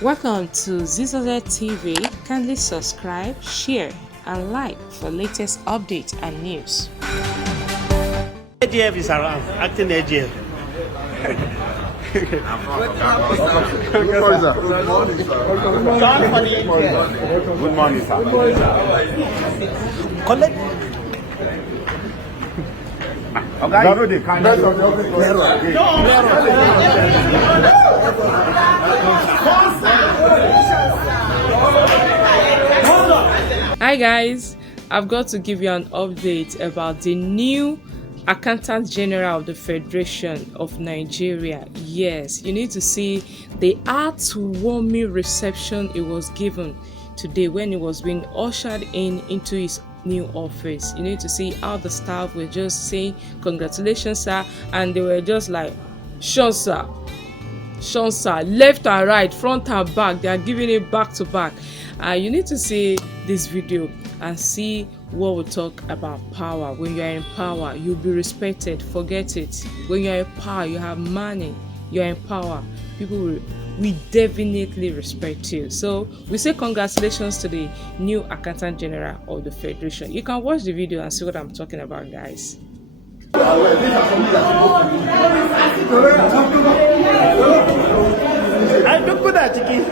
Welcome to Zisodel TV. Kindly subscribe, share, and like for latest updates and news. AGF is around, acting AGF. Good morning, sir. Good morning, sir. Collect. Okay. Hi guys, I've got to give you an update about the new Accountant General of the Federation of Nigeria. Yes, you need to see the heartwarming reception it was given today when it was being ushered into his new office. You need to see how the staff were just saying congratulations sir, and they were just like Sean sir, left and right, front and back. They are giving it back to back. You need to see this video and see what we talk about power. When you are in power, you'll be respected. Forget it. When you are in power, you have money, you are in power, people will definitely respect you. So we say congratulations to the new Accountant General of the Federation. You can watch the video and see what I'm talking about, guys. I took good at chicken.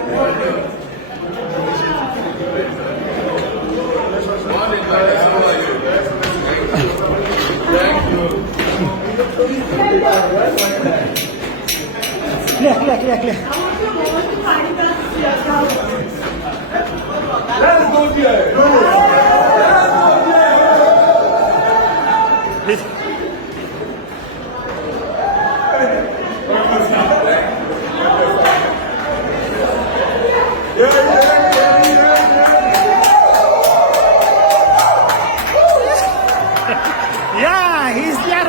Clear. Let's go there. Yeah, he's there.